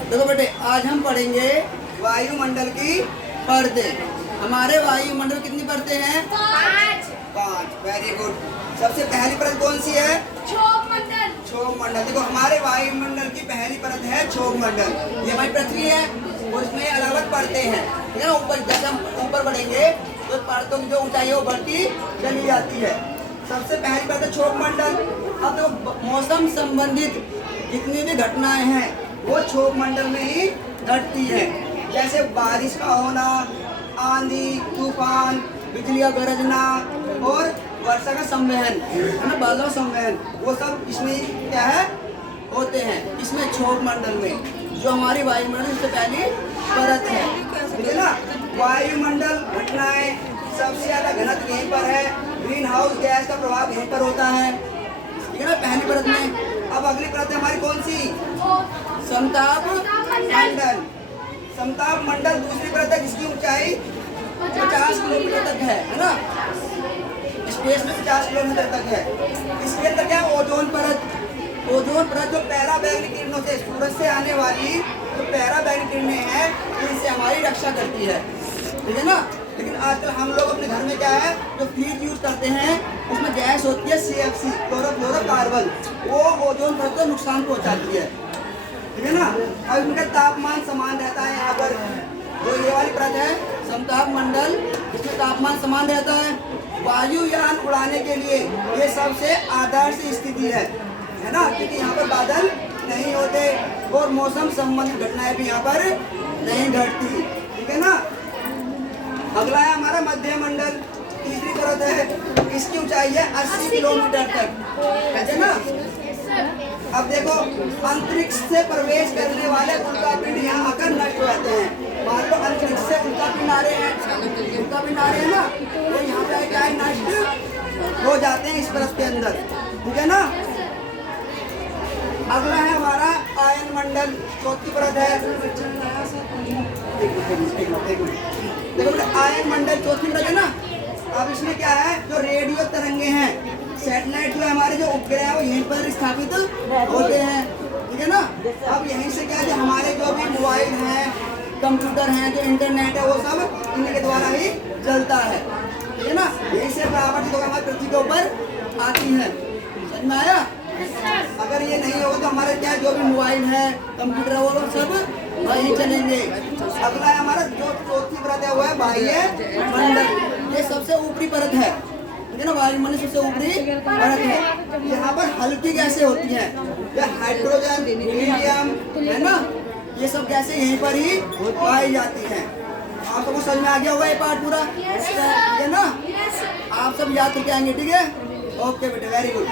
देखो बेटे, आज हम पढ़ेंगे वायुमंडल की परतें। हमारे वायुमंडल कितनी परतें हैं? 5। Very good. सबसे पहली परत कौन सी है? क्षोभ मंडल। देखो, हमारे वायुमंडल की पहली परत है क्षोभ मंडल। ये हमारी पृथ्वी है और इसमें अलग अलग परतें हैं, ठीक है ना। ऊपर जैसे हम ऊपर बढ़ेंगे तो परतों की जो ऊंचाई है वो बढ़ती चली जाती है। सबसे पहली परत है क्षोभ मंडल। अब देखो, मौसम संबंधित जितनी भी घटनाएं हैं वो क्षोभ मंडल में ही घटती है। जैसे बारिश का होना, आंधी तूफान, बिजली का गरजना और वर्षा का संवहन, है ना, बादलों का संवहन, वो सब इसमें क्या है होते हैं, इसमें क्षोभ मंडल में, जो हमारी वायुमंडल से पहली परत है, ठीक है ना। वायुमंडल घटनाएं सबसे ज्यादा घनत्व यहीं पर है, ग्रीन हाउस गैस का प्रभाव यहीं पर होता है, ठीक है ना, पहली परत में। अब अगली परत है हमारी कौन सी? समताप मंडल। समताप मंडल दूसरी परत है जिसकी ऊंचाई 50 किलोमीटर तक है ना, स्पेस में 50 किलोमीटर तक है। इसके अंदर क्या है? ओजोन परत। ओजोन परत जो पैराबैंगनी किरणों से, सूरज से आने वाली जो पैराबैंगनी किरणें हैं, इनसे हमारी रक्षा करती है, ठीक है ना। लेकिन आजकल हम लोग अपने घर में क्या है, जो फ्रिज यूज करते हैं उसमें गैस होती है CFC, क्लोरोफ्लोरोकार्बन, वो ओजोन परत को नुकसान पहुंचाती है, ठीक है ना। अब इनका तापमान समान रहता है। यहाँ पर जो ये वाली परत है समताप मंडल, इसमें तापमान समान रहता है। वायुयान उड़ाने के लिए ये सबसे आदर्श स्थिति है ना, क्योंकि यहाँ पर बादल नहीं होते और मौसम संबंधित घटनाएं भी यहाँ पर नहीं घटती, ठीक है ना। अगला है हमारा मध्य मंडल, तीसरी परत है, इसकी ऊंचाई है 80 किलोमीटर तक, है ना। अब देखो, अंतरिक्ष से प्रवेश करने वाले उल्कापिंड यहाँ आकर नष्ट हो जाते हैं। मान लो अंतरिक्ष से उल्कापिंड आ रहे हैं ना, तो यहाँ पे क्या है, नष्ट हो जाते हैं इस परत के अंदर, ठीक है ना। अगला है हमारा आयन मंडल, चौथी परत है। देखो बेटा, आयन मंडल चौथी परत है ना। अब इसमें क्या है, जो रेडियो तरंगे हैं, सैटेलाइट जो हमारे जो उपग्रह है वो यहीं पर स्थापित होते हैं, ठीक है ना। अब यहीं से क्या है, हमारे जो भी मोबाइल हैं, कंप्यूटर हैं, जो इंटरनेट है, वो सब इनके द्वारा ही चलता है, ठीक है ना। यहीं से परावर्तित होकर हमारी पृथ्वी के ऊपर आती है। समझ में आया? अगर ये नहीं होगा तो हमारे क्या जो भी मोबाइल है, कंप्यूटर है, वो लोग सब वहीं चलेंगे। अगला है हमारा जो चौथी परत है वो है बाह्य मंडल। ये सबसे ऊपरी परत है, ठीक है ना। वायुमंडल सबसे ऊपरी परत है। यहाँ पर हल्की गैसें होती हैं, हाइड्रोजन, हीलियम, है ना, ये सब गैसें यहीं पर ही पाई जाती हैं। आप सबको समझ में आ गया होगा ये पार्ट पूरा, ठीक है ना। आप सब याद करके आएंगे, ठीक है। ओके बेटे, वेरी गुड।